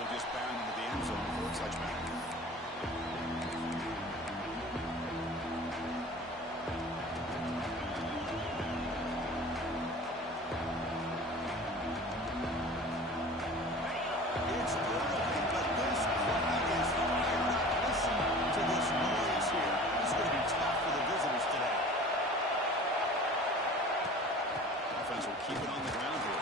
tackle just bound into the end zone for a touchback. It's early, but this crowd is fired up. Listen to this noise here. This is going to be tough for the visitors today. Offense will keep it on the ground here.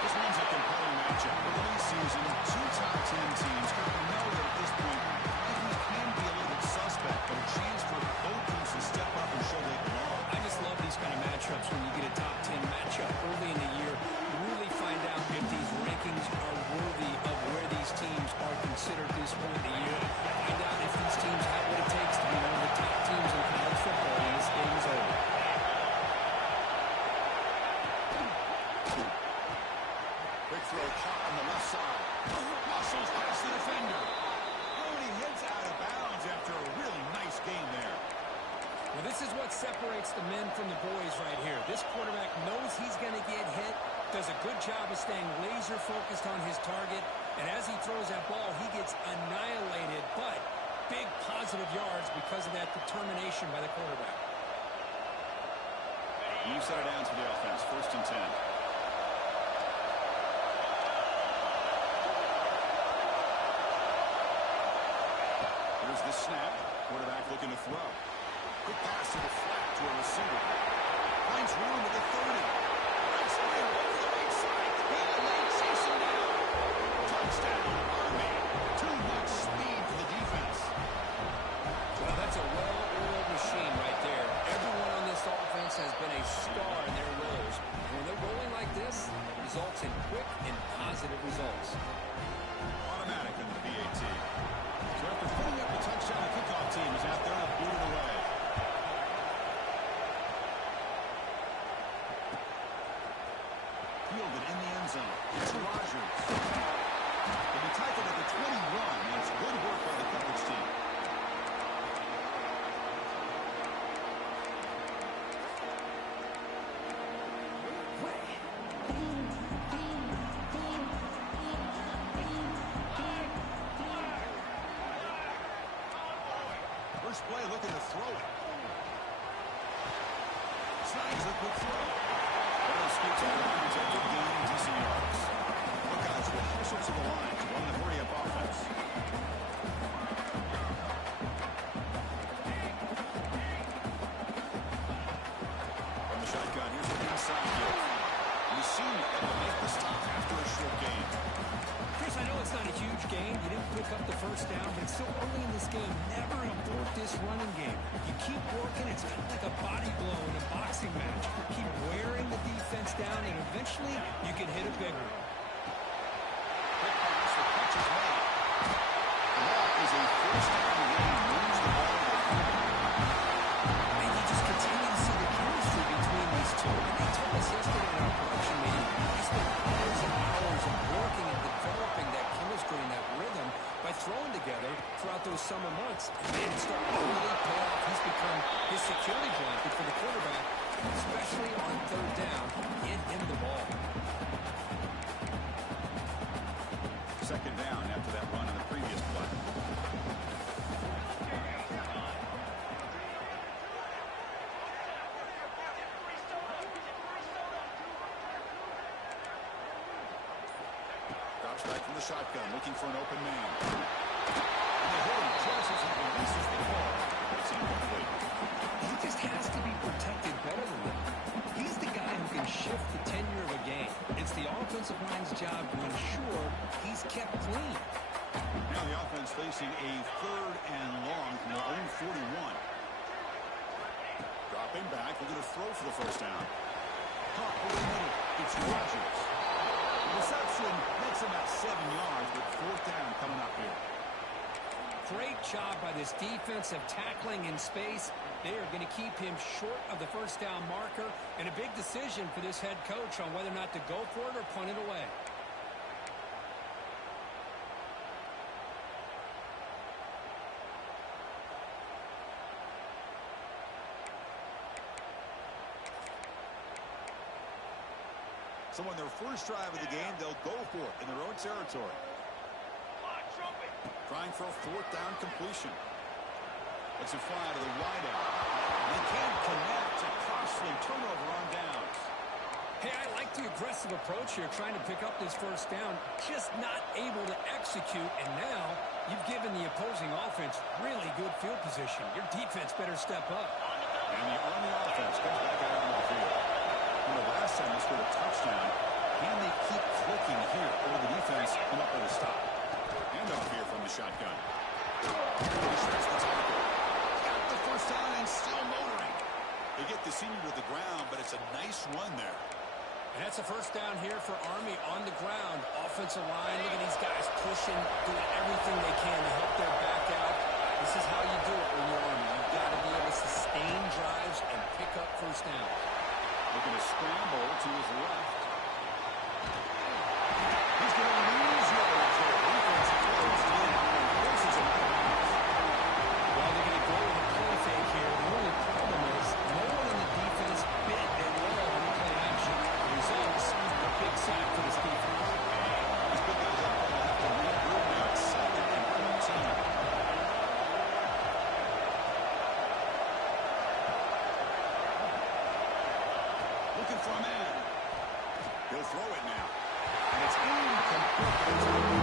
This one's a compelling matchup. Early season, two top 10 teams. Kind of know that at this point, it can be a little bit suspect, but a chance for both teams to step up and show they belong. I just love these kind of matchups when you get a top 10 matchup early in the year. You really find out if these rankings are worthy of where these teams are considered at this point in the year. Find out if these teams have what it takes to be one of the top teams in college football when this game is over. Quick throw caught on the left side. Muscles past the defender. Oh, and he heads out of bounds after a really nice game there. Well, this is what separates the men from the boys right here. This quarterback knows he's going to get hit, does a good job of staying laser focused on his target, and as he throws that ball, he gets annihilated, but big positive yards because of that determination by the quarterback. New side down to the offense, 1st and 10. Here's the snap. Quarterback looking to throw. Quick pass to the flat to a receiver. Finds room at the 30. Breaks away over the right side. And they chase him down. Touchdown, Army. Too much speed for the defense. Well, that's a well-oiled machine right there. Everyone on this offense has been a star in their roles. And when they're rolling like this, it results in quick and positive results. Automatic in the BAT. So after putting up the touchdown, the kickoff team is out there to boot it away. Fielded in the end zone. It's Rodgers. He'll be tackled at the 21. That's good work by the coverage team. First play looking to throw it. Snags a quick throw. Ball scoots out of bounds after gaining decent yards. Buckeyes will hustle to the line to run the hurry-up offense. From the shotgun, here's the inside kick. You seem able to make the stop after a short game. Chris, I know it's not a huge game. You didn't pick up the first down, but it's still early in this game. Never abort this running game. You keep working. It's kind of like a body blow in a boxing match. Keep wearing the defense down, and eventually you can hit a big one. Quick pass, the catch is made. And that is a first down and he moves the ball to the 40. And you just continue to see the chemistry between these two. And they told us yesterday in our production meeting, they spent hours and hours of working and developing that chemistry and that rhythm by throwing together throughout those summer months. And it's starting to really pay off. He's become his security blanket for the quarterback, especially on 3rd down. Get him the ball. 2nd down after that run in the previous play. Drops back from the shotgun, looking for an open man. And the hit him just as he releases the ball. It's incomplete. He just has to be protected better than that. He's the guy who can shift the tenure of a game. It's the offensive line's job to ensure he's kept clean. Now the offense facing a 3rd and long from their own 41. Dropping back, looking to throw for the first down. Caught over the middle. It's Rodgers. The reception makes about 7 yards, but 4th down coming up here. Great job by this defensive tackling in space. They are going to keep him short of the first down marker, and a big decision for this head coach on whether or not to go for it or punt it away. So on their first drive of the game, they'll go for it in their own territory. Trying for a fourth down completion. It's a fly to the wideout. They can't connect. A costly turnover on downs. Hey, I like the aggressive approach here, trying to pick up this first down, just not able to execute, and now you've given the opposing offense really good field position. Your defense better step up. And the Army offense comes back out onto the field. From the last time they scored a touchdown, can they keep clicking here, or the defense come up with a stop? Handoff here from the shotgun. He shreds the tackle. Got the first down and still motoring. They get the senior to the ground, but it's a nice run there. And that's a first down here for Army on the ground. Offensive line, look at these guys pushing, doing everything they can to help their back out. This is how you do it when you're Army. You've got to be able to sustain drives and pick up first down. Looking to scramble to his left. He's going to lose yards there. Defense closed in and forces him out of bounds. Well, they're going to go with a play fake here. The only problem is no one in the defense bit at all on the play action. The results, a big sack for this defense. These big guys up front have to regroup now. It's 2nd and 13. Looking for a man. He'll throw it now. And it's incomplete.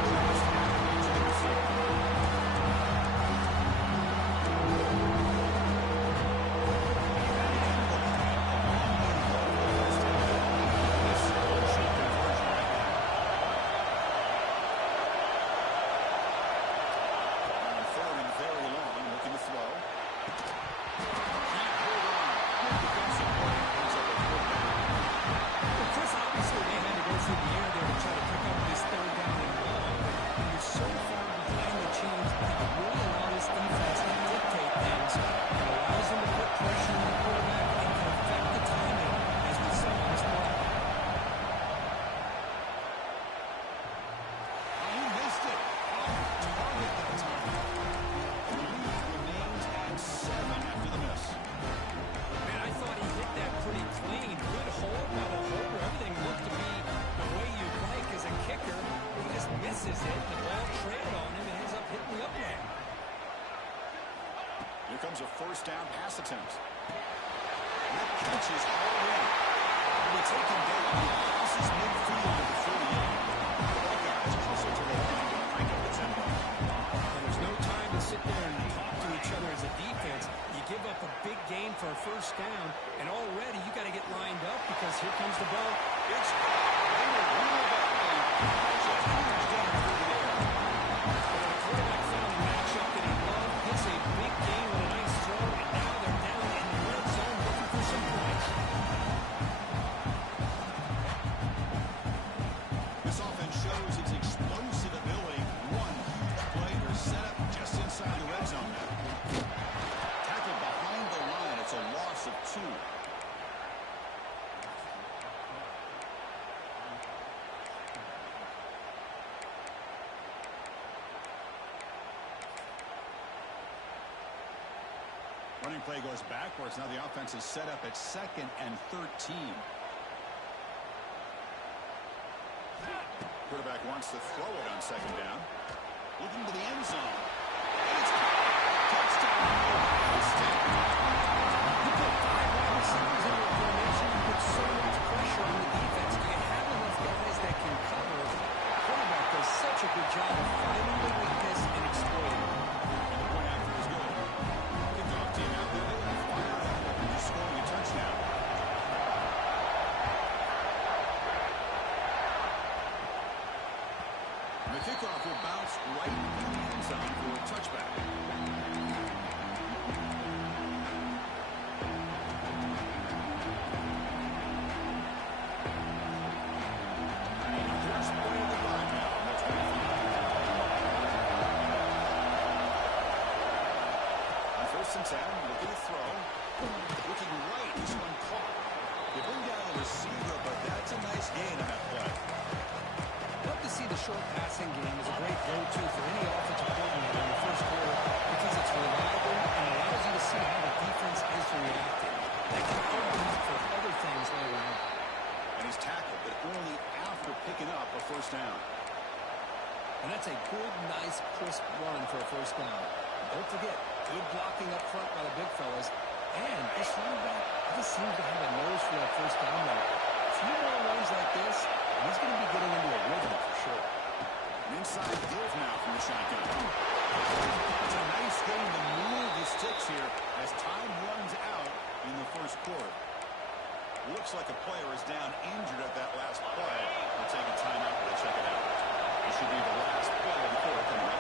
Here comes a first down pass attempt. That catch is all in. They take him down. This is midfield of the 48. The Buckeyes also to the line to crank up the tempo. And there's no time to sit there and talk to each other as a defense. You give up a big gain for a first down, and already you got to get lined up because here comes the ball. It's they will rule that thing. It's a huge gain through the air. The quarterback found the matchup that he loved. Hits a big gain with a nice throw, and now they're down in the red zone looking for some points. This offense shows its explosive ability. One huge play or setup just inside the red zone now. Tackled behind the line. It's a loss of 2. Running play goes backwards. Now the offense is set up at 2nd and 13. Quarterback wants to throw it on 2nd down. Looking to the end zone. And it's touchdown. You put 5 wide receivers in your formation, you put so much pressure on the defense. Do you have enough guys that can cover? The quarterback does such a good job of finding the weakness and exploiting it. And the point after is good. Kickoff team out there. They got fired up after just scoring a touchdown. And the kickoff will bounce right into the end zone for a touchback. Here's play of the drive now on the 25. On 1st and 10, looking to throw. Looking right, this one caught. They bring down the receiver, but that's a nice gain on that play. Love to see the short passing game as a great go-to for any offensive coordinator in the first quarter because it's reliable and allows you to see how the defense is reacting. That can argue for other things later on. And he's tackled, but only after picking up a first down. And That's a good, nice, crisp run for a first down. Don't forget, good blocking up front by the big fellas. And this running back, he seems to have a nose for that first down there. A few more runs like this, and he's going to be getting into a rhythm for sure. An inside give now from the shotgun. It's a nice game to move the sticks here as time runs out in the first quarter. Looks like a player is down injured at that last play. We'll take a timeout to check it out. This should be the last play of the quarter coming up.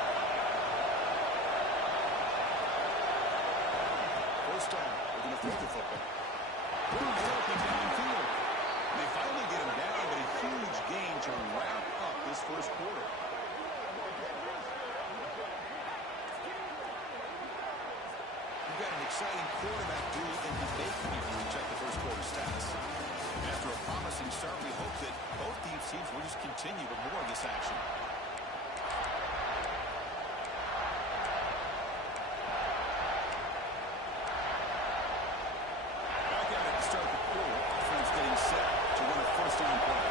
First down. We're going to throw the football. Open downfield. They finally get him down, but a huge gain to wrap up this first quarter. We've got an exciting quarterback duel in the making if you check the first quarter stats. After a promising start, we hope that both these teams will just continue with more of this action. Back at it to start the quarter. Offense getting set to run a first down play.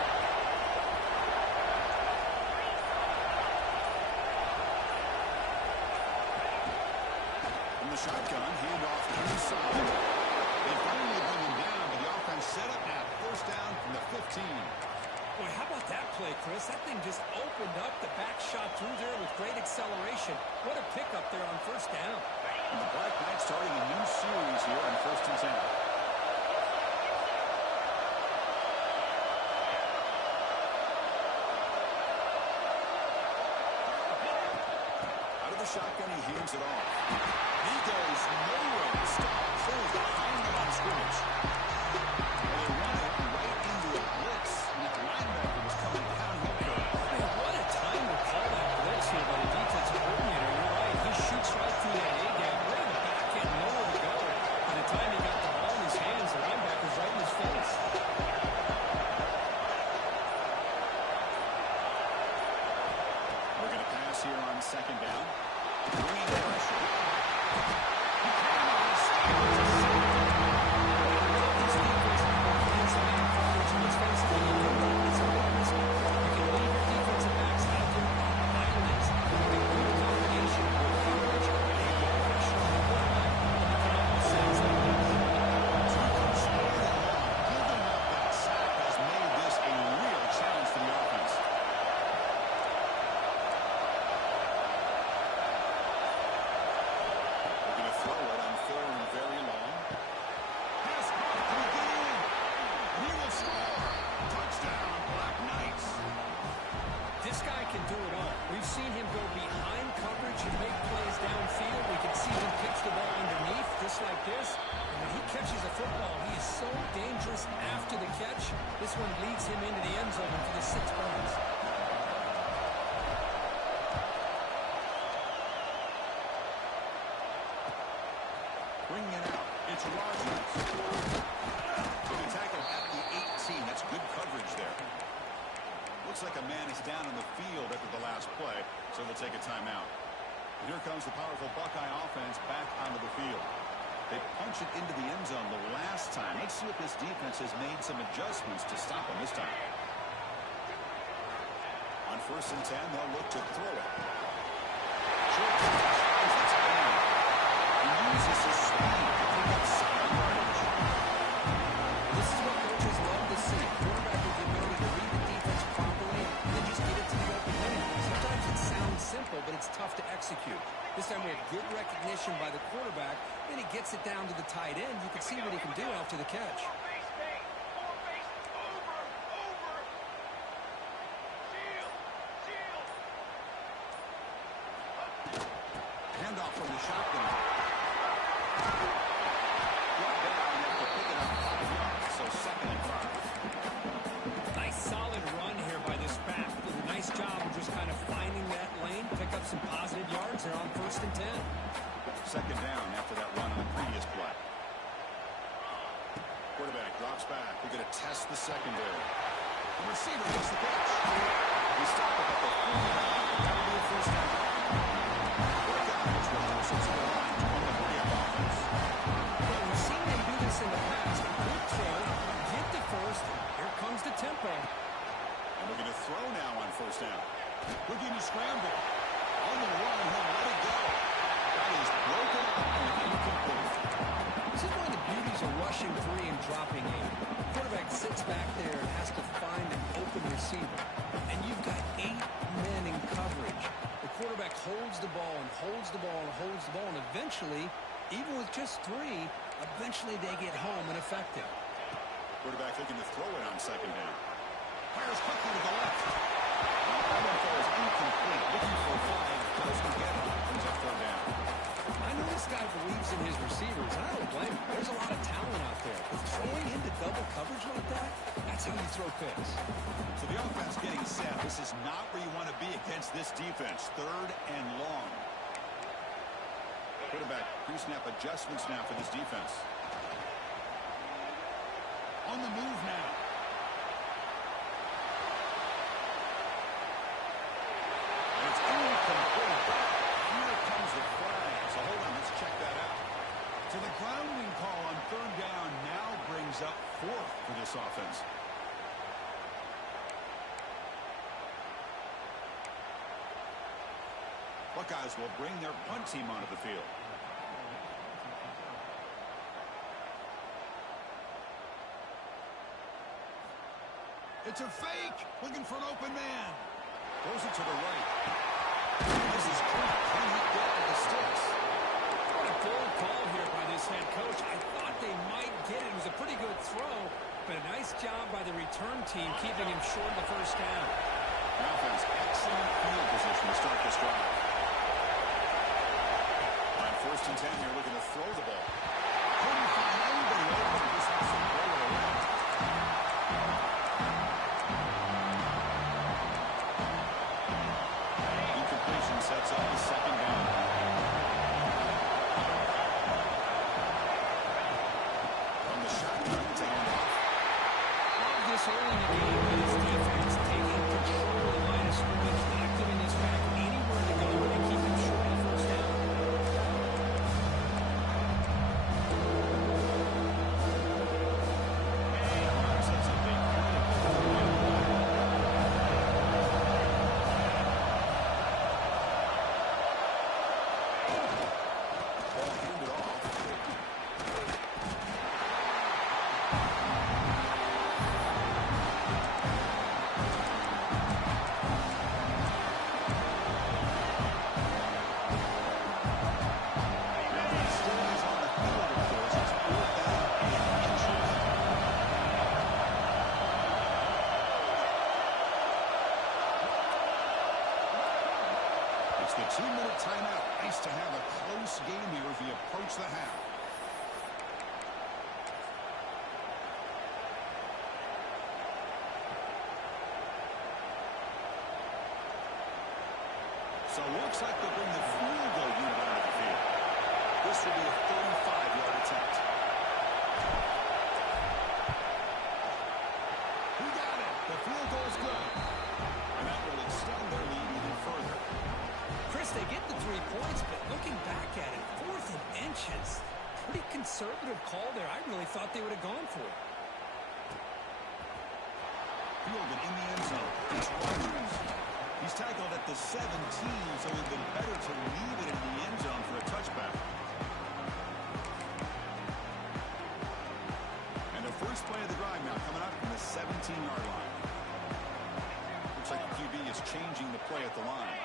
Shotgun, handoff inside. They finally bring him down, but the offense set up now. First down from the 15. Boy, how about that play, Chris? That thing just opened up. The back shot through there with great acceleration. What a pickup there on first down. And the Black Knights starting a new series here on first and 10. Out of the shotgun, he hands it off. He goes nowhere to stop. Close behind him on scrimmage. They run it right into a blitz. And that linebacker was coming downhill curve. Man, what a time to call that blitz here by the defensive coordinator. You're right. He shoots right through that A-gap. Right in the back end, nowhere to go. By the time he got the ball in his hands, the linebacker's right in his face. We're going to pass here on second down. Bringing pressure. This guy can do it all. We've seen him go behind coverage and make plays downfield. We can see him pitch the ball underneath just like this. And when he catches a football, he is so dangerous after the catch. This one leads him into the end zone for the 6 points. Bringing it out. It's Rogers. Good tackle at the 18. That's good coverage there. Looks like a man is down on the field after the last play, so they'll take a timeout. And here comes the powerful Buckeye offense back onto the field. They punch it into the end zone the last time. Let's see if this defense has made some adjustments to stop them this time. On first and 10, they'll look to throw it. Short pass is the tight end. He uses his speed to pick up solid yardage. This is what coaches love to see. Quarterback with the ability to read the defense properly and then just get it to the open lane. Sometimes it sounds simple, but it's tough to execute. This time we have good recognition by the quarterback. Then he gets it down to the tight end. You can see what he can do after the catch. Handoff from the shotgun. Brought down, you have to pick it up 5 yards, so second and 5. Nice solid run here by this back. Did a nice job of just kind of finding that lane, pick up some positive yards there on first and 10. Second down after that run on the previous play. Quarterback drops back. We're going to test the secondary. The receiver makes the catch. We stop it at the 49. That'll be a first down. Buckeyes with Wilson to the line to run the bring-up offense. Well, we've seen them do this in the past. Good throw, get the first. Here comes the tempo. And we're going to throw now on first down. Boogie scramble. On the run, he'll let it go. That is broken up and incomplete. This is one of the beauties of rushing 3 and dropping 8. The quarterback sits back there and has to find an open receiver. And you've got 8 men in coverage. The quarterback holds the ball and holds the ball and holds the ball. And eventually, even with just 3, eventually they get home and effective. Quarterback looking to throw it on second down. Fires quickly to the left. That one falls incomplete. Looking for a 5. Doesn't get it. Brings up third down. I know this guy believes in his receivers, and I don't blame him. There's a lot of talent out there. But throwing into double coverage like that, that's how you throw picks. So the offense getting set. This is not where you want to be against this defense. Third and long. Quarterback pre-snap adjustments now for this defense. On the move now. And it's incomplete. Here comes the flag. So hold on, let's check that out. So the grounding call on third down now brings up 4th for this offense. Buckeyes will bring their punt team onto the field. It's a fake. Looking for an open man. Throws it to the right. This is quick. Can he get to the sticks? What a bold call here by this head coach. I thought they might get it. It was a pretty good throw, but a nice job by the return team keeping him short of the first down. The offense, excellent field position to start this drive. On 1st and 10, you're looking to throw the ball. Couldn't find anybody open. Just has to roll it around. Incompletion sets up the second down. From the shotgun to handoff. Love this early in the game with his defense taking control of the line of scrimmage, not giving this back anywhere to go and keep him short of the first down. The 2-minute timeout. Nice to have a close game here as we approach the half. So it looks like they'll bring the field goal unit onto the field. This will be a 35-yard attempt. He got it. The field goal's good. And that will extend their lead even further. Chris, they get the 3 points, but looking back at it, 4th and inches. Pretty conservative call there. I really thought they would have gone for it. Fielded in the end zone. It's Rodgers. He's tackled at the 17, so it would have been better to leave it in the end zone for a touchback. And the first play of the drive now coming up from the 17-yard line. Looks like the QB is changing the play at the line.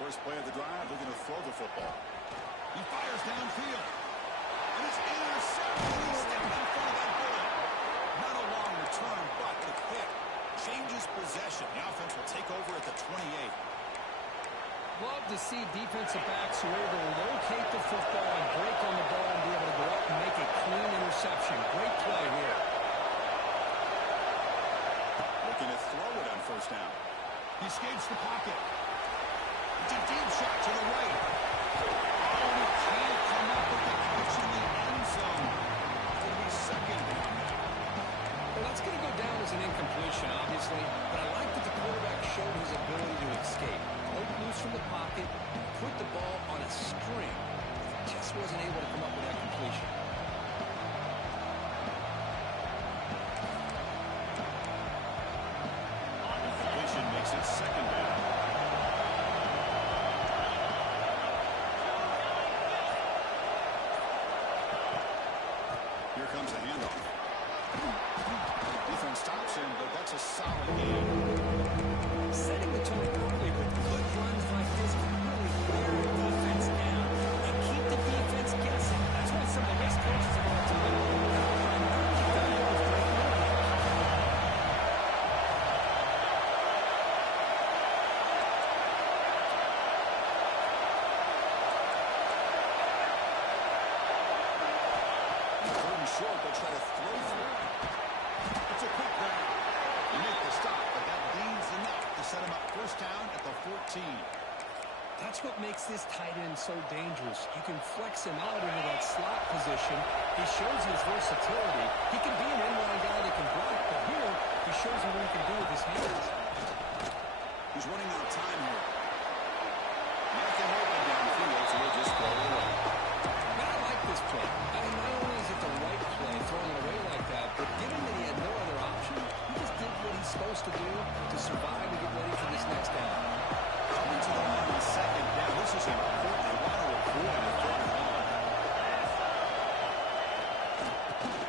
First play of the drive, looking to throw the football. He fires downfield. And it's intercepted. He stepped in front of that bullet. Not a long return, but the pick changes possession. The offense will take over at the 28. Love to see defensive backs who are able to locate the football and break on the ball and be able to go up and make a clean interception. Great play here. Looking to throw it on first down. He escapes the pocket. It's a deep shot to the right. Oh, he can't come up with the catch in the end zone. It'll be second down now. Well, that's going to go down as an incompletion, obviously, but I like that the quarterback showed his ability to escape. Broke loose from the pocket, put the ball on a string. Just wasn't able to come up with that completion. comes the handoff. Defense stops him, but that's a solid game. Setting the tone early with good runs like this can really wear the defense down and keep the defense guessing. That's why some of the best coaches of all time primarily done it with great running. Third and short, they'll try to throw for it. It's a quick grab. You make the stop, but that gains enough to set him up first down at the 14. That's what makes this tight end so dangerous. You can flex him out into that slot position. He shows his versatility. He can be an inline guy that can block, but here he shows you what he can do with his hands. He's running out of time here. Nothing open downfield, so he'll just throw it away. Man, I like this play. I mean, not only is it the right play, throwing it away like that, but given that he had no other option, he just did what he's supposed to do to survive and get ready for this next down. Coming to the line on second down. This is important. They want to avoid a third and long.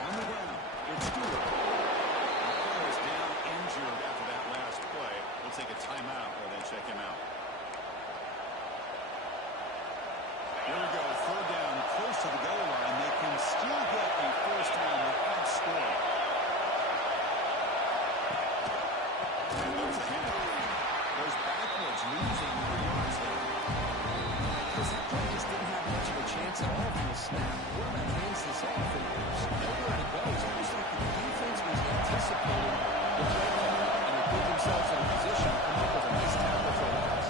On the ground, it's Stewart. The player is down injured after that last play. We'll take a timeout while they check him out. Here we go. Third down, close to the goal line. They can still get a first down without scoring. And there's the handoff. Goes backwards, losing 3 yards there. Because that play just didn't have much of a chance at all from the snap. The quarterback hands this off, and there's nowhere to go. It's almost like the defense was anticipating the play coming, and they put themselves in a position to come up with a nice tackle for a loss.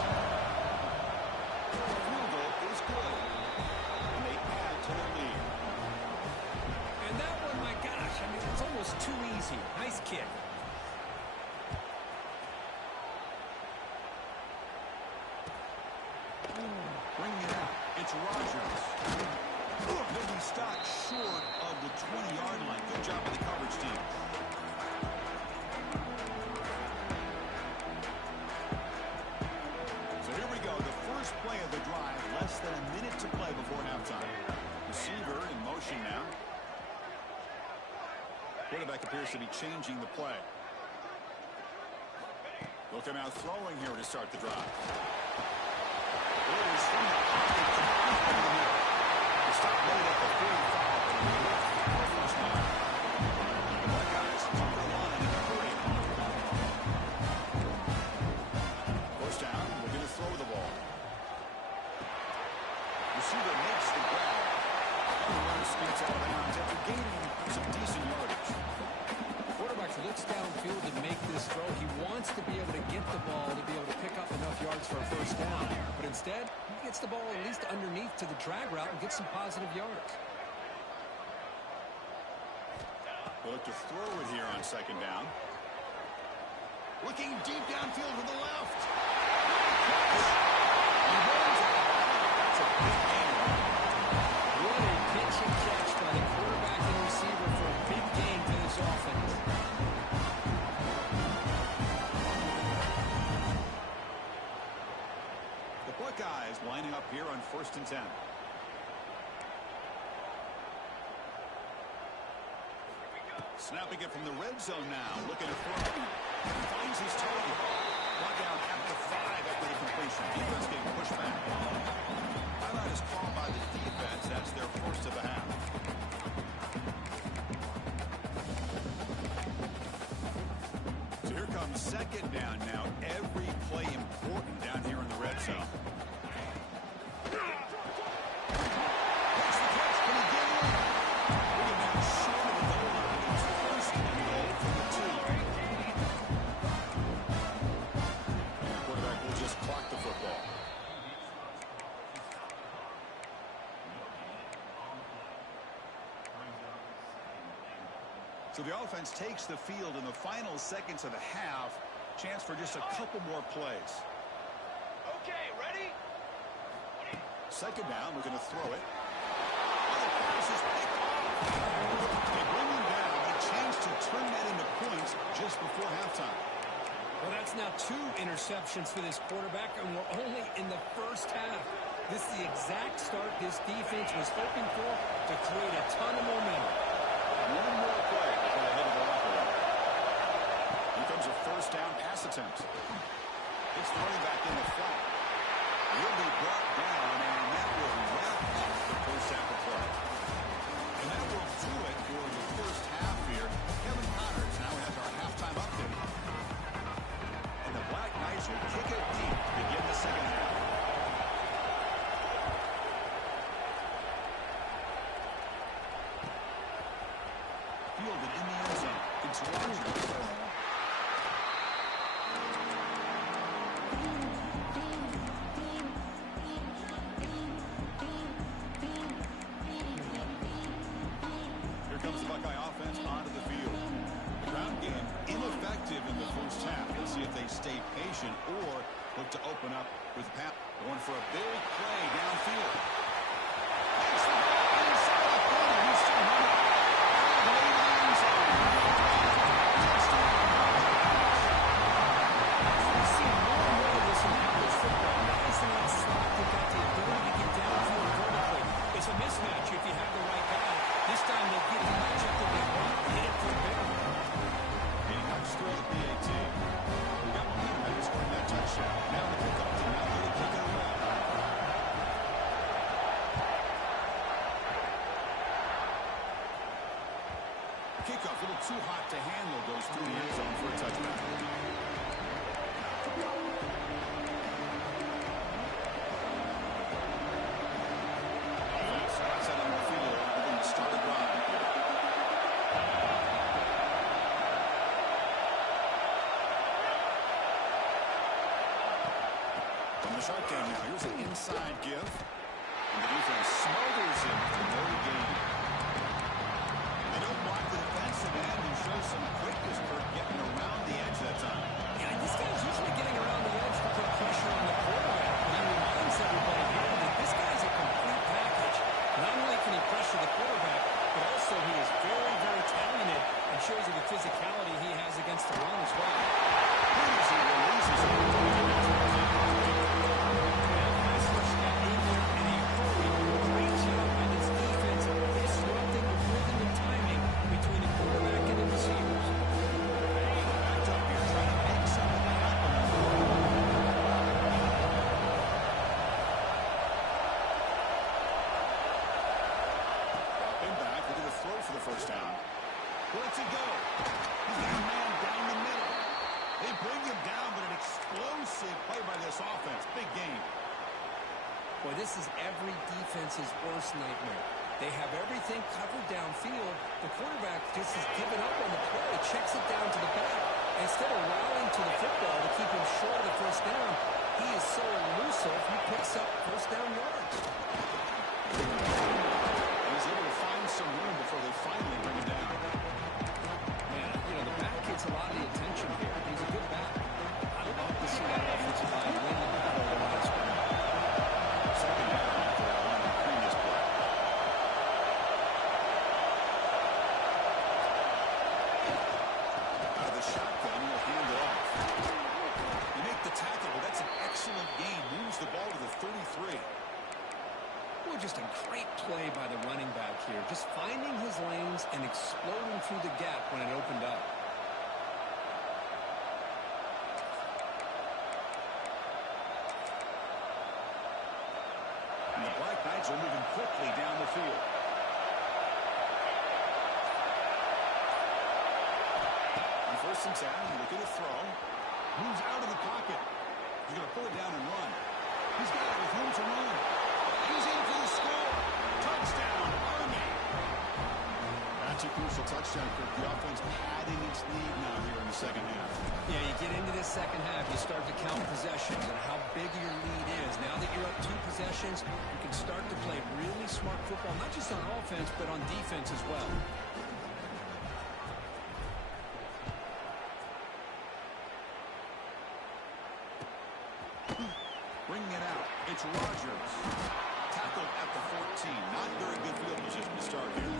The field goal is good. And they add to the lead. And that one, my gosh, I mean, it's almost too easy. Nice kick. Bringing it out. It's Rodgers. He'll be stopped short of the 20-yard line. Good job of the coverage team. So here we go. The first play of the drive. Less than a minute to play before halftime. Receiver in motion now. Quarterback appears to be changing the play. Look him out throwing here to start the drive. It is from the pocket complete in the middle. The stop made at the 45 and he left for the first down. The Buckeyes from the line at the 40. First down, we're going to throw the ball. Receiver makes the grab. And the runner skates out of bounds after gaining some decent yardage. Quarterback looks downfield to make this throw. He wants to be able to get the ball to be able to pick up enough yards for a first down. But instead, he gets the ball at least underneath to the drag route and gets some positive yards. They'll look to throw it here on second down. Looking deep downfield to the left. He runs it. That's a big gain. What a pitch and catch by the quarterback and receiver for a big gain to this offense. The Buckeyes lining up here on 1st and 10. Snapping it from the red zone now. Looking to throw. He finds his target. Brought down at the 5 after the completion. Defense getting pushed back. Timeout is called by the defense. That's their first of the half. So here comes second down now. Every play important down here in the red zone. Makes the catch. Can he get it? Bring it down short of the goal line. It's first and goal for the 2. And the quarterback will just clock the football. So the offense takes the field in the final seconds of the half. Chance for just a couple more plays. Okay, ready? Second down, we're going to throw it. Oh, the pass is picked off. They bring him down. A chance to turn that into points just before halftime. Well, that's now 2 interceptions for this quarterback, and we're only in the first half. This is the exact start this defense was hoping for to create a ton of momentum. one more play before they head to the locker room. Here comes a first down pass attempt. It's the running back in the flat. He'll be brought down, and that will wrap up the first half of play. And that will do it for the first half here. Kevin Connors now has our halftime update. And the Black Knights will kick it deep to begin the second half. Fielded in the end zone. It's Rogers. Stay patient or look to open up with Pat. Going for a big play downfield. Makes the ball inside the 40. He's still running. We've seen more and more of this in college football. Guys in that slot that got the ability to get downfield vertically. It's a mismatch if you have the right guy. This time they'll get the matchup that they want and hit it for bigger. Being up straight at the 18. Scoring that touchdown. Now the kickoff to now let it kick it around. The kickoff a little too hot to handle, goes through the end zone for a touchback. Offense has that on the field. We're going to start a drive. Shotgun now. Here's an inside give. And the defense smothers him for no gain. They don't block the defensive end and show some quickness for getting around the edge that time. Yeah, this guy's usually getting around the edge to put pressure on the quarterback. But he reminds everybody here that this guy's a complete package. Not only can he pressure the quarterback, but also he is very, very talented and shows you the physicality he has against the run as well. He releases him. First down. Where's he go? He's got a man down the middle. They bring him down, but an explosive play by this offense. Big game. Boy, this is every defense's worst nightmare. They have everything covered downfield. The quarterback just has given up on the play, checks it down to the back. Instead of rallying to the football to keep him short of the first down, he is so elusive, he picks up first down yards. He's able to find some room before they finally bring him down. Man, you know, the back gets a lot of the attention here. He's a good back. I'd love to see that offensive line win the battle over that screen. Second down after that one in the previous play. Out of the shotgun, he'll hand it off. You make the tackle, but that's an excellent gain. Moves the ball to the 33. Well, just a great play by the running back here. Just finding his lanes and exploding through the gap when it opened up. And the Black Knights are moving quickly down the field. On 1st and 10, look at a throw. Moves out of the pocket. He's going to pull it down and run. He's got it with room to run. He's in for the score. Touchdown, Army. That's a crucial touchdown, Kirk. The offense padding its lead now here in the second half. Yeah, you get into this second half, you start to count possessions and how big your lead is. Now that you're up 2 possessions, you can start to play really smart football, not just on offense, but on defense as well. Bringing it out, it's Rogers. Tackled at the 14. Not very good field position to start here.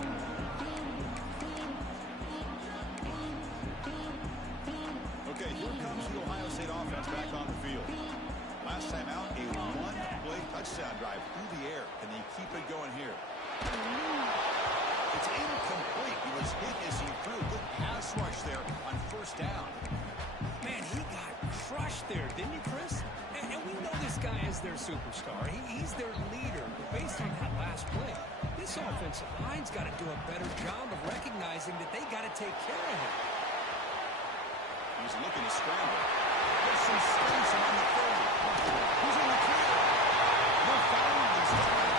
Okay, here comes the Ohio State offense back on the field. Last time out, a one-play touchdown drive through the air. Can they keep it going here? It's incomplete. He was hit pass rush there on first down. Man, he got crushed there, didn't he, Chris? And we know this guy is their superstar. He's their leader. But based on that last play, this offensive line's got to do a better job of recognizing that they got to take care of him. He's looking to scramble. There's some space on the 30. He's in the clear. No foul this time.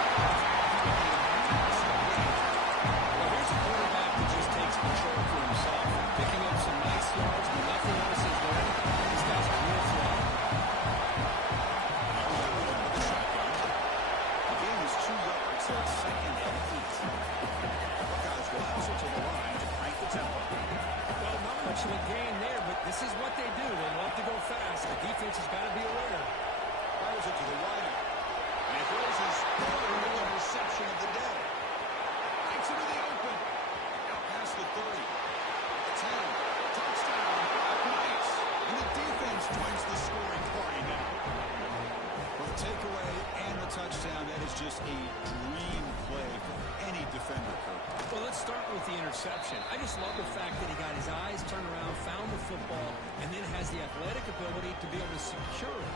Well, here's a quarterback that just takes control for himself, picking up some nice yards when nothing else is there. This guy's a real threat. The game is 2 yards, so it's 2nd and 8. Buckeyes will answer to the line to crank the tempo. Well, not much of a gain there, but this is what they do. They love to go fast. The defense has got to be aware. Fires it to the wide. And he throws his third interception of the day. Right into the open. Out past the 30. 10. Touchdown. Nice. And the defense joins the scoring party now. With a takeaway and a touchdown, that is just a dream play for any defender, Kirk. Well, let's start with the interception. I just love the fact that he got his eyes turned around, found the football, and then has the athletic ability to be able to secure it.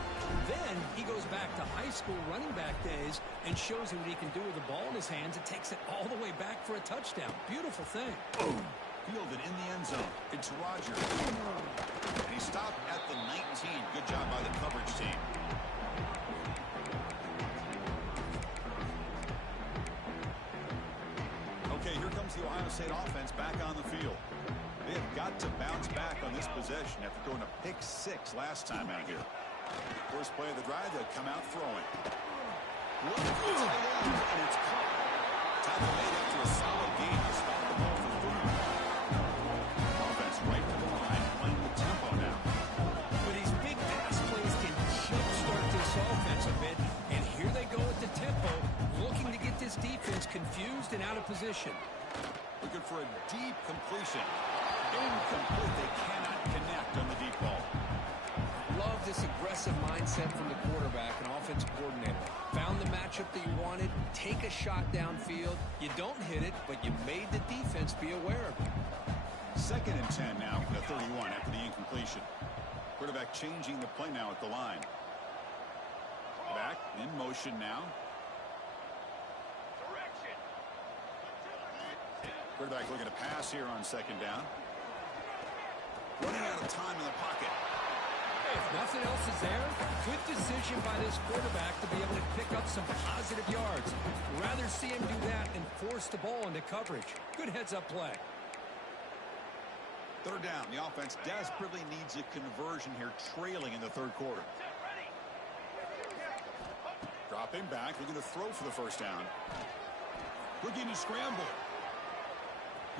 Then he goes back to high school running back days and shows him what he can do with the ball in his hands and takes it all the way back for a touchdown. Beautiful thing. Boom. Fielded in the end zone. It's Rogers. And he stopped at the 19. Good job by the coverage team. Okay, here comes the Ohio State offense back on the field. They have got to bounce back on this possession after throwing a pick 6 last time out here. First play of the drive, they'll come out throwing. Look at the tight end, and it's caught. Tackle made after a solid gain to stop the ball for 3. Offense right to the line, playing the tempo now. But these big pass plays can jumpstart this offense a bit, and here they go with the tempo, looking to get this defense confused and out of position. Looking for a deep completion. Incomplete. They cannot connect on the deep ball. Love this aggressive mindset from the quarterback and offensive coordinator. Found the matchup that you wanted, take a shot downfield. You don't hit it, but you made the defense be aware of it. 2nd and 10 now from the 31 after the incompletion. Quarterback changing the play now at the line. Back in motion now. Direction. Quarterback looking to pass here on 2nd down. Running out of time in the pocket. If nothing else is there, good decision by this quarterback to be able to pick up some positive yards. Rather see him do that than force the ball into coverage. Good heads-up play. 3rd down. The offense desperately needs a conversion here, trailing in the 3rd quarter. Dropping back, looking to throw for the 1st down. Looking to scramble.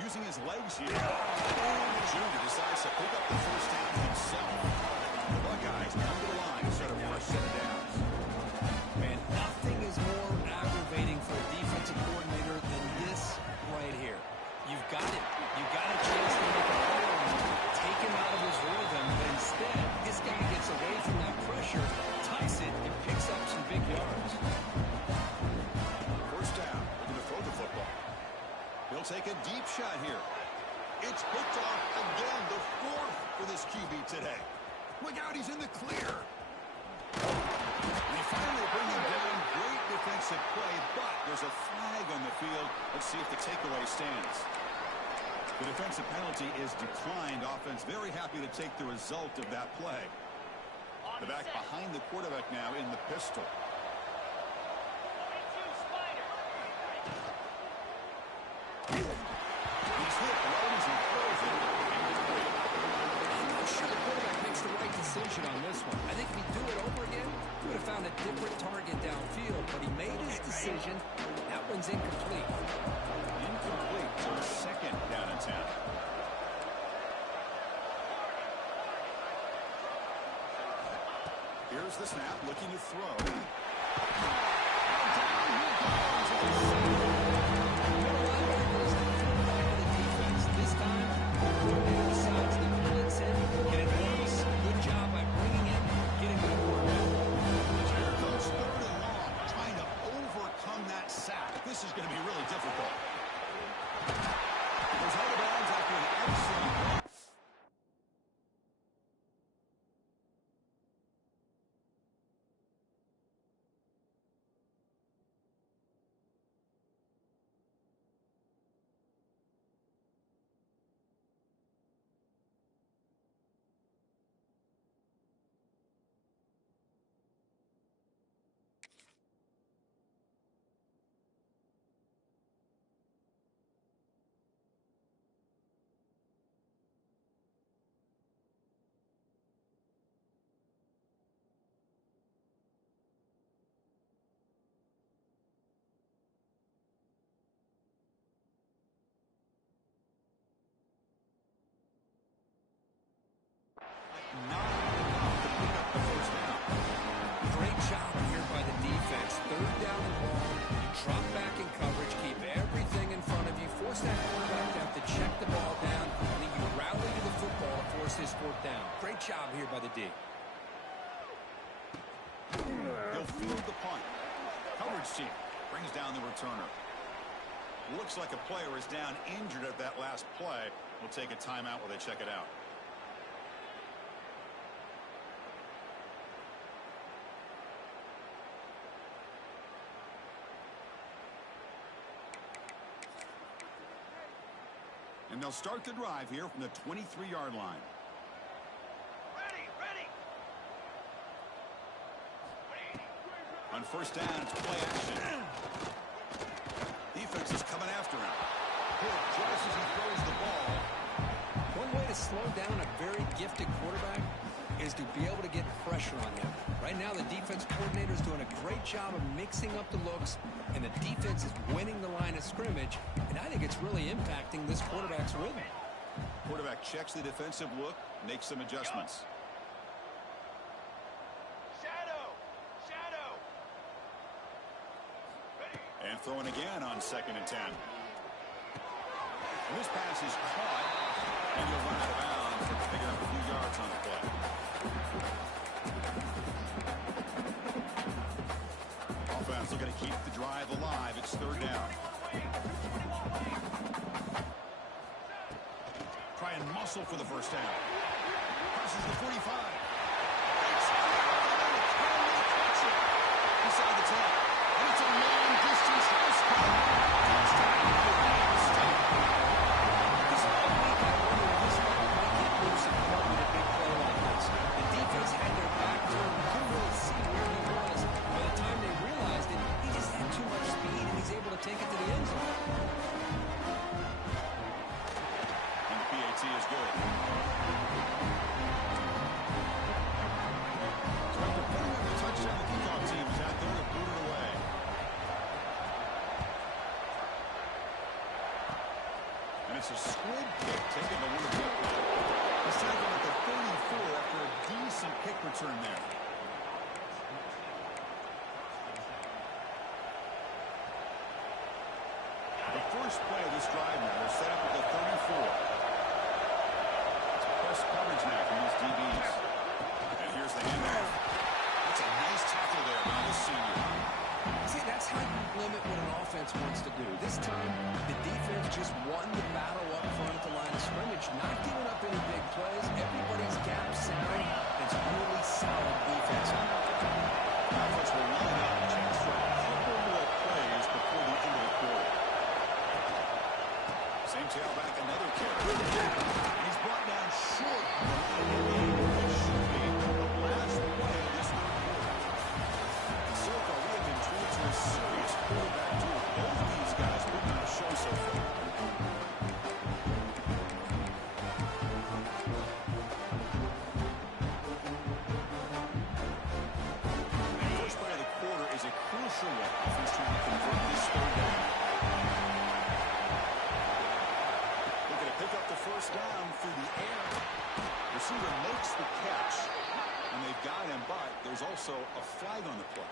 Using his legs here. Junior decides to pick up the 1st down himself. The Buckeyes down to the line instead of fresh set of downs. Man, nothing is more aggravating for a defensive coordinator than this right here. You've got it. You've got a chance to make a play on him, take him out of his rhythm, but instead, this guy gets away from that pressure, tucks it, and picks up some big yards. 1st down. Looking to throw the football. He'll take a deep shot here. It's picked off again, the 4th for this QB today. Look out, he's in the clear. They finally bring him down. Great defensive play, but there's a flag on the field. Let's see if the takeaway stands. The defensive penalty is declined. Offense very happy to take the result of that play. The back behind the quarterback now in the pistol. He's hit. Rose and throws it. I'm not sure the quarterback makes the right decision on this one. I think if he'd do it over again, he would have found a different target downfield, but he made his decision. That one's incomplete. Incomplete. So 2nd down and 10. Here's the snap, looking to throw. This time, the coordinator decides to blitz in, get it loose. Good job by bringing in, getting the quarterback. Here comes 3rd and long, trying to overcome that sack. This is going to be really difficult. Goes out of bounds after an excellent D. He'll field the punt. Coverage team brings down the returner. Looks like a player is down injured at that last play. We'll take a timeout while they check it out. And they'll start the drive here from the 23-yard line. Ready. On first down, it's play action. Defense is coming after him. He'll adjust as he throws the ball. One way to slow down a very gifted quarterback is to be able to get pressure on him. Right now, the defense coordinator is doing a great job of mixing up the looks, and the defense is winning the line of scrimmage, and I think it's really impacting this quarterback's rhythm. Quarterback checks the defensive look, makes some adjustments. Shadow. Ready. And throwing again on 2nd and 10. And this pass is caught, and he'll run out of bounds and pick up a few yards on the play. Offense looking to keep the drive alive. It's 3rd down. Try and muscle for the first down. Passes the 45. Inside the 10. And it's a long-distance house call. Touchdown, Ohio State. This whole week, I wonder if this one might get loose and come up with a big play like this. The defense had their back to him. Couldn't really see where he was. By the time they realized it, he just had too much speed, and he's able to take it to the end zone. And the PAT is good. So after putting up the touchdown, the kickoff team is out there to boot it away. And it's a squib kick taken to one of the upright. He's tackled at the 34 after a decent kick return there. The first play of this drive now is set up at the 34. It's press coverage now from these DBs. And here's the handoff. That's a nice tackle there by the senior. See, that's how you limit what an offense wants to do. This time, the defense just won the battle up front at the line of scrimmage, not giving up any big plays. Everybody's gap sound. It's really solid defense. The offense will line up a chance for a couple more plays before the end of the quarter. Same tailback, another carry. He's brought down short on the line of the game. This should be the last play of this third quarter. So far, we have been treated to a serious quarterback duel. Both of these guys putting on a show so far. The first play of the quarter is a crucial one. Offense trying to convert this 3rd down. Looking to pick up the first down through the air. Receiver makes the catch, and they've got him, but there's also a flag on the play.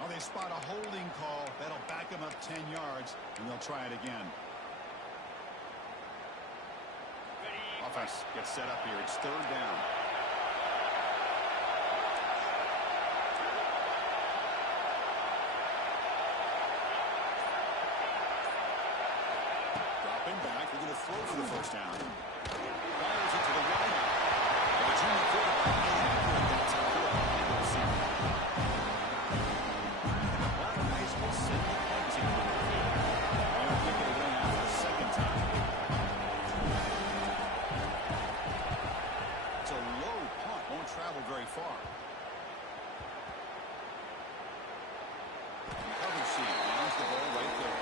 Well, they spot a holding call. That'll back him up 10 yards, and they'll try it again. Offense gets set up here. It's 3rd down. Dropping back. They're going to throw for the first down. Fires it to the right. And the junior quarterback made an effort to tackle up on the receiver. Black Knights will send the punt team on the field. And they'll kick it away now for the 2nd time. It's a low punt. Won't travel very far. And coverage team lands the ball right there.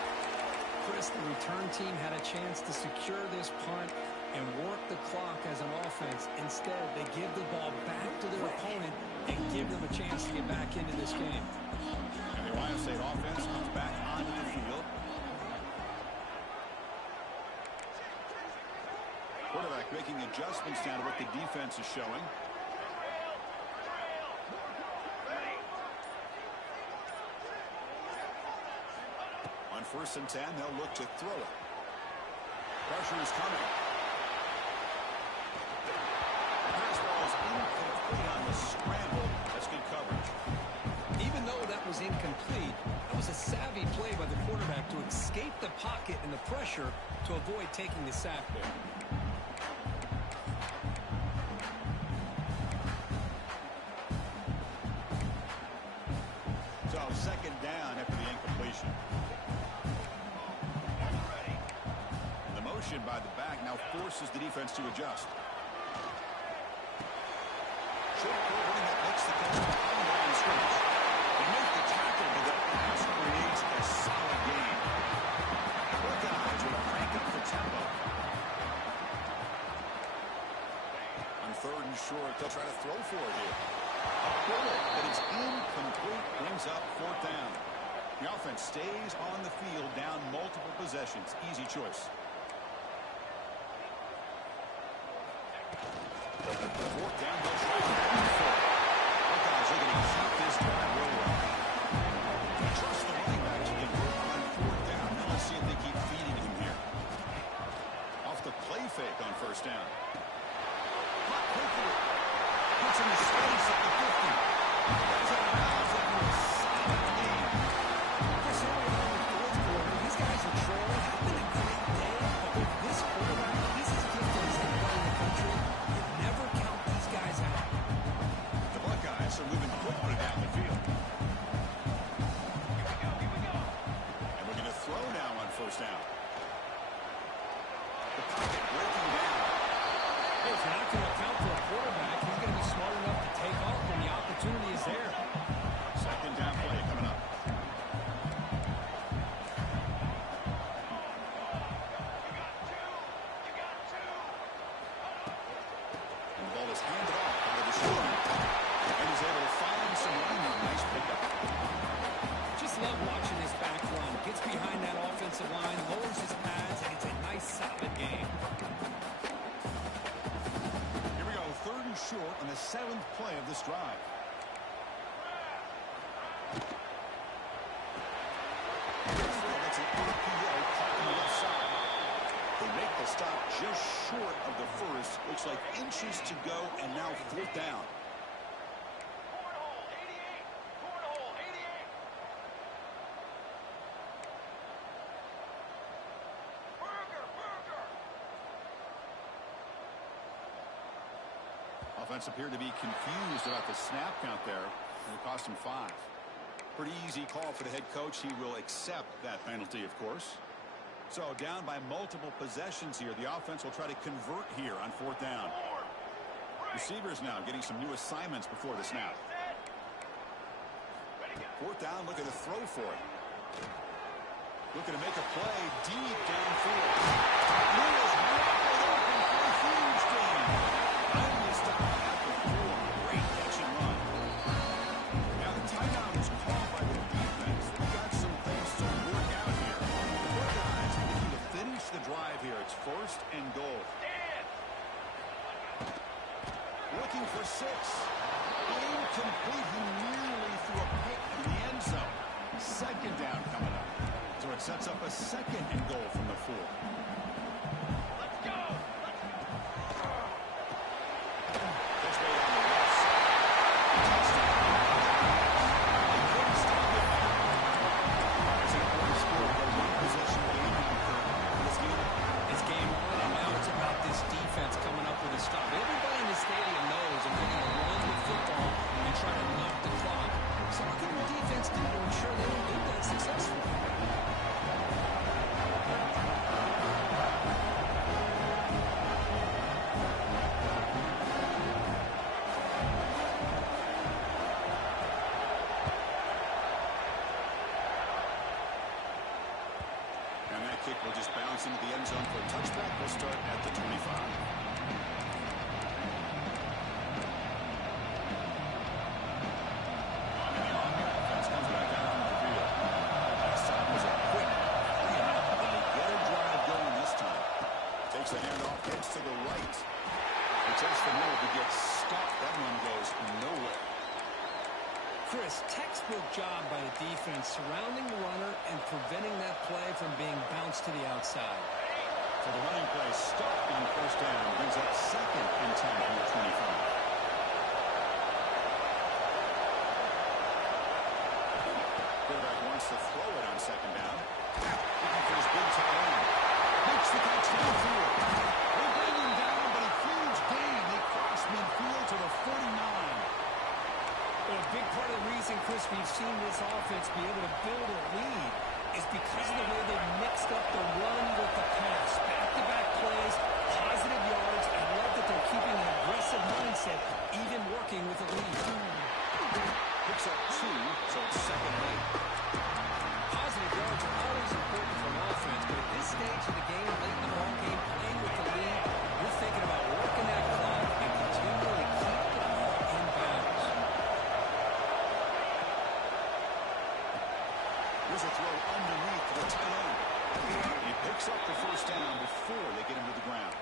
Chris, the return team had a chance to secure this punt and work the clock as an offense. Instead, they give the ball back to their opponent and give them a chance to get back into this game. And the Ohio State offense comes back onto the field. Quarterback making adjustments now to what the defense is showing. On 1st and 10, they'll look to throw it. Pressure is coming. The pass ball is incomplete. was incomplete. That was a savvy play by the quarterback to escape the pocket and the pressure to avoid taking the sack there. So second down after the incompletion. And the motion by the back now forces the defense to adjust. Short running that makes the catch behind the line of scrimmage. They make the tackle, but the pass creates a solid gain. Buckeyes will crank up the tempo. On third and short, they'll try to throw for it here. A bullet, but it's incomplete, brings up fourth down. The offense stays on the field, down multiple possessions. Easy choice. Fourth down, they'll try to run for it. Buckeyes are going to keep this drive rolling. Trust the running back to convert on fourth down. Now let's see if they keep feeding him here. Off the play fake on first down. Caught quickly. Puts in the space at the 50. That's out of bounds after a solid game. Chris Henry on the fourth quarter. These guys are trailing. Having a great day. But with this quarterback, he's as gifted as anybody in the country. You never count these guys out. The Buckeyes are moving quickly down the field. Here we go. And we're going to throw now on first down. The pocket breaking down. Hey, if you're not going to account for a quarterback, he's going to be smart enough to take off when the opportunity is there. Second down play coming up. You got two. And the ball is handed off out of the shoulder. And he's able to find some running. Nice pickup. Just love watching this back run. Gets behind that offensive line, lowers his pads, and it's a nice, solid game. Here we go, third and short on the seventh play of this drive. That's an RPO caught on the left side. They make the stop just short of the first. Looks like inches to go, and now fourth down. Cornhole 88. Cornhole 88. Burger. Offense appeared to be confused about the snap count there, and it cost him 5. Pretty easy call for the head coach. He will accept that penalty, of course. So down by multiple possessions here. The offense will try to convert here on fourth down. Receivers now getting some new assignments before the snap. Set. Ready, go. Fourth down, looking to throw for it. Looking to make a play deep downfield. Lewis wide open for a huge gain. Finally stopped at the 4. Great catch and run. Now the timeout is called by the defense. They've got some things to work out here. The Buckeyes looking to finish the drive here. It's first and goal. Stand. Looking for 6. Incomplete. He nearly threw a pick in the end zone. Second down coming up. So it sets up a second and goal from the 4. Let's go. Pitch made on the left side. Touchdown. They couldn't stop it. As an early score, they're one possession lead now for this game. It's game on, and now it's about this defense coming up with a stop. Everybody in the stadium knows if they're going to run the football and try to knock the clock. So what can the defense do to ensure they don't do that successfully? And that kick will just bounce into the end zone for a touchback. We'll start at the 25. And the Army offense comes back out on the field. Last time was a quick 3-and-out, but they get a drive going this time. Takes the handoff, heads to the right. He takes the middle to get stopped. That one goes nowhere. Chris, textbook job by the defense surrounding the runner and preventing that play from being bounced to the outside. So the running play stopped on first down. Brings up second and 10 from the 25. second down. Looking for his big tight end. Makes the catch downfield. They bring him down, but a huge gain. They cross midfield to the 49. Well, a big part of the reason, Chris, we've seen this offense be able to build a lead is because of the way they've mixed up the run with the pass. Back-to-back plays, positive yards. I love that they're keeping an aggressive mindset, even working with a lead. Picks up 2, so it's second and 8. Positive yards are always important for an offense, but at this stage of the game, late in the ball game, playing with the lead, you're thinking about working that clock and continually keep the ball in bounds. Here's a throw underneath to the tight end. He picks up the first down before they get him to the ground.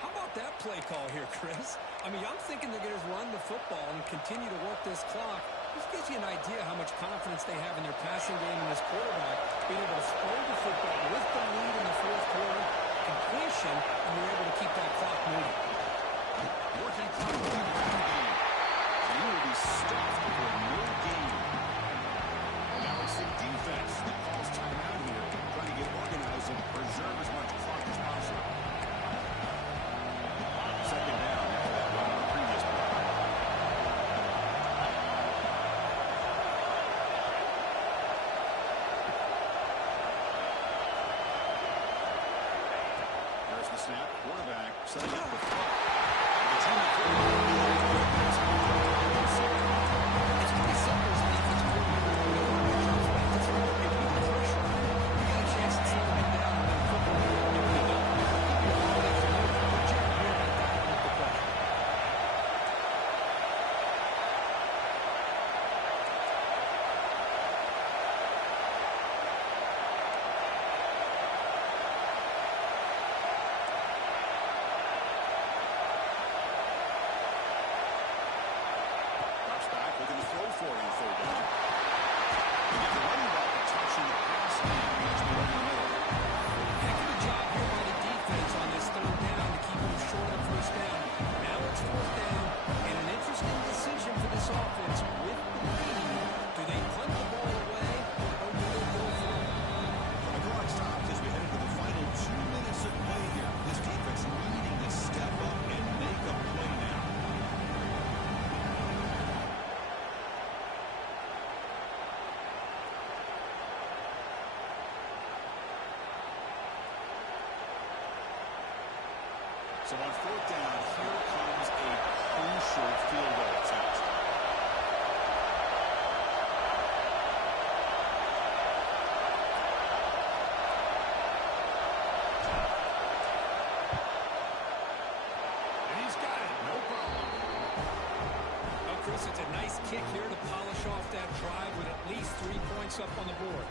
How about that play call here, Chris? I mean, I'm thinking they're going to run the football and continue to work this clock. This gives you an idea how much confidence they have in their passing game and this quarterback being able to throw the football with the lead in the fourth quarter, completion, and you're able to keep that clock moving. Working clock in the ground game. And he will be stuffed for no gain. And now it's the defense that calls timeout here, trying to get organized and preserve as much clock as possible. Second down after that run on the previous play. There's the snap. Quarterback setting up the throw. The team at It's pretty simple as a defense coordinator. Back to throw. If you can pressure on it, you got a chance to slow him down and then football. If you don't, keep your ball away from you. But you're going to die with the pressure. drops back, looking to throw for it on third down. They get the running back a touch in the pass game as they run in the middle. Heck of a job here by the defense on this third down to keep them short of first down. Now it's fourth down, and an interesting decision for this offense with the lead. Do they punt the ball away, or do they go for it? The clock stops as we head into the final 2 minutes of play here. This defense needing to step up and make a play now. So on fourth down, here comes a crucial field goal attempt. And he's got it, no problem. Well, Chris, it's a nice kick here to polish off that drive with at least 3 points up on the board.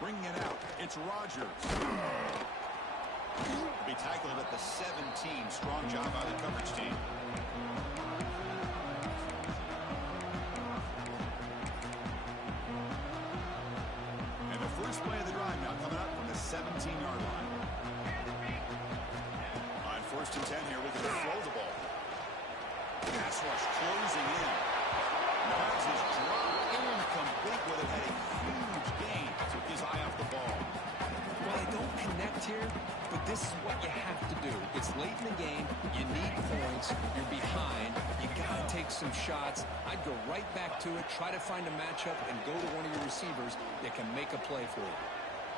Bringing it out, it's Rodgers. Be tackled at the 17. Strong job by the coverage team. And the first play of the drive now coming up from the 17-yard line. On first and 10 here, looking to throw the ball. Pass rush closing in. Nods his drop incomplete with it, had a huge gain. Took his eye off the ball. Well, they don't connect here, but this is what you have to do. It's late in the game. You need points. You're behind. You got to take some shots. I'd go right back to it, try to find a matchup, and go to one of your receivers that can make a play for you.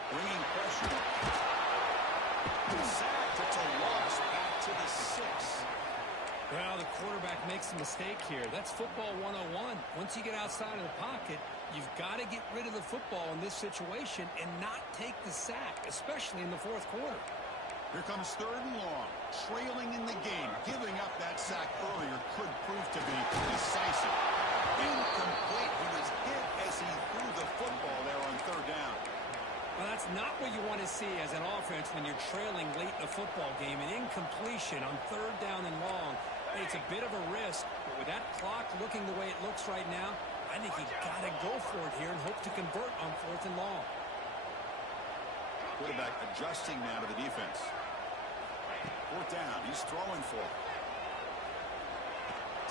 Bringing pressure. Sacked. It's a loss. Back to the 6. Well, the quarterback makes a mistake here. That's football 101. Once you get outside of the pocket, you've got to get rid of the football in this situation and not take the sack, especially in the fourth quarter. Here comes third and long. Trailing in the game. Giving up that sack earlier could prove to be decisive. Incomplete. He was hit as he threw the football there on third down. Well, that's not what you want to see as an offense when you're trailing late in a football game. An incompletion on third down and long. It's a bit of a risk, but with that clock looking the way it looks right now, I think you got to go for it here and hope to convert on fourth and long. Quarterback adjusting now to the defense. Fourth down. He's throwing for it.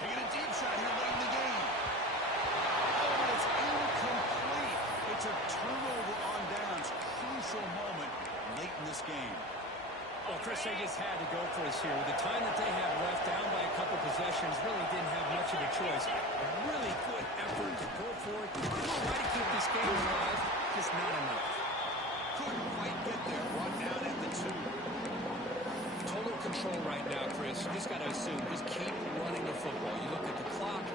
Taking a deep shot here late in the game. Oh, it's incomplete. It's a turnover on downs. Crucial moment late in this game. Well, Chris, they just had to go for us here. With the time that they had left, down by a couple possessions, really didn't have much of a choice. A really good effort to go for it. Try to keep this game alive, just not enough. Couldn't quite get there. Brought down at the 2. Total control right now, Chris. You just got to assume, just keep running the football. You look at the clock,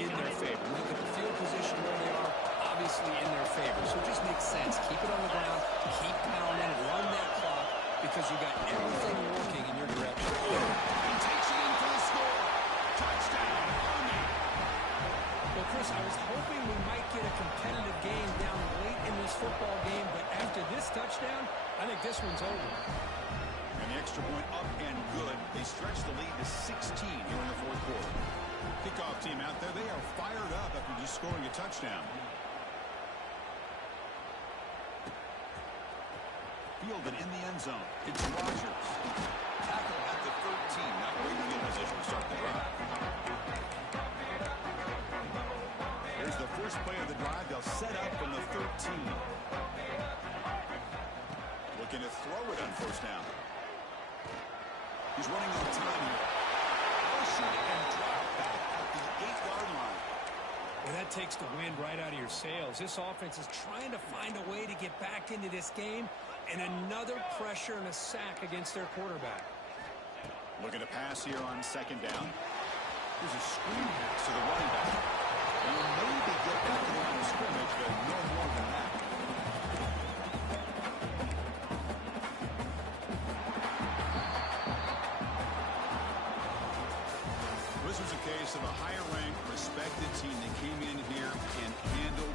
in their favor. You look at the field position where they are, obviously in their favor. So it just makes sense. Keep it on the ground, keep pounding, run that clock, because you got everything working in your direction. He takes it in for the score. Touchdown, Army. Well, Chris, I was hoping we might get a competitive game down late in this football game, but after this touchdown, I think this one's over. And the extra point up and good. They stretch the lead to 16 here in the fourth quarter. Kickoff team out there, they are fired up after just scoring a touchdown. Fielded in the end zone. It's Rodgers. Tackle at the 13. Not great field position to start the drive. Here's the first play of the drive. They'll set up from the 13. Looking to throw it on first down. He's running out of time here. Motion and drop back at the 8-yard line. Well, that takes the wind right out of your sails. This offense is trying to find a way to get back into this game, and another pressure and a sack against their quarterback. Looking to pass here on second down. There's a screen pass to the running back. And will maybe get back to the line of scrimmage, but no more than that. This was a case of a higher-ranked, respected team that came in here and handled